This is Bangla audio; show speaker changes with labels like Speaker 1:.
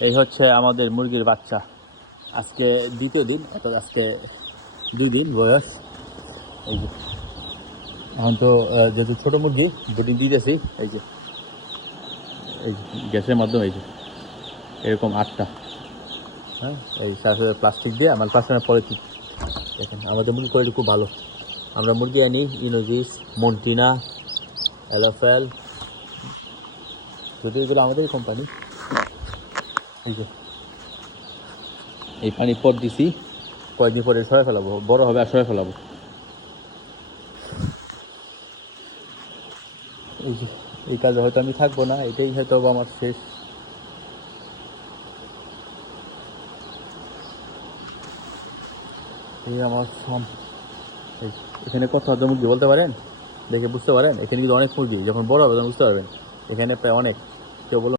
Speaker 1: এই হচ্ছে আমাদের মুরগির বাচ্চা। আজকে দ্বিতীয় দিন অর্থাৎ আজকে দুই দিন বয়স। এই যে, এখন তো যেহেতু ছোটো মুরগি ব্রিডিং দিতেছি, এই যে, এই গ্যাসের মাধ্যমে, এই যে, এরকম আটটা। হ্যাঁ এই সাথে প্লাস্টিক দিয়ে, আমার প্লাস্টিকের পলিথিন। দেখেন, আমাদের মুরগি কোয়ালিটি খুব ভালো। আমরা মুরগি আনি, ইনোজিস, মন্টিনা, এলোফেল। যদিও এগুলো আমাদেরই কোম্পানি এই পানি পর দিছি, কয়েকদিন পরে সরাই ফেলাবো, বড় হবে আর সরাই ফেলাবো। এই কাজে হয়তো আমি থাকব না, এটাই হয়তো আমার শেষ। এই আমার ফার্ম এখানে কত হাজার মুরগি বলতে পারেন? দেখে বুঝতে পারেন, এখানে কিন্তু অনেক মুরগি, যখন বড় হবে তখন বুঝতে পারবেন, এখানে প্রায় অনেক। কেউ বলুন